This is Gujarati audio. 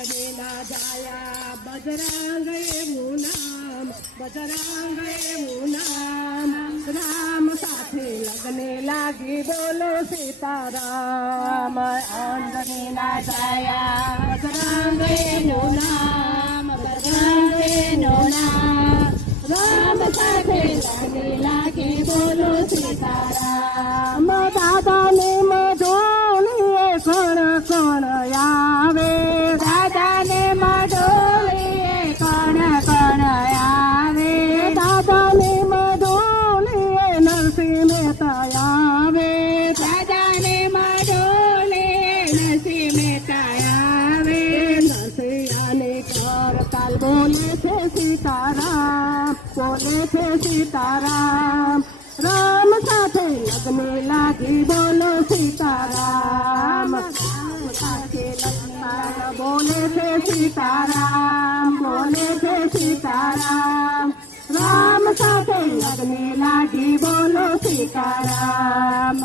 અંજને ના જાયા બજરાંગ એવું નામ, બજરાંગ એવું નામ, રામ સાથે લગ્ને લાગી બોલો સીતારામ. અંજને ના જાયા બજરાંગ એવું નામ, બજરાંગ એવું નામ, રામ સાથે લગ્ને લાગી બોલો સીતારામ. દાદાને મધોલીએ કોણ કોણ આવે, દાદાને મધોલીએ કોણ કોણ આવે, દાદાને મધોલીએ નરસિંહ મહેતા આવે, દાદાને મધોલીએ નરસિંહ મહેતા આવે. નરસિંહાને કરતાલ બોલે છે સીતારામ, બોલે છે સીતારામ, રામ સાથે લગ્ને લાગી બોલો સીતારામ. રામ સાથે લગ્ન બોલે છે સીતારામ, બોલે છે સીતારામ, રામ સાથે લગ્ને લાગી બોલો સીતારામ.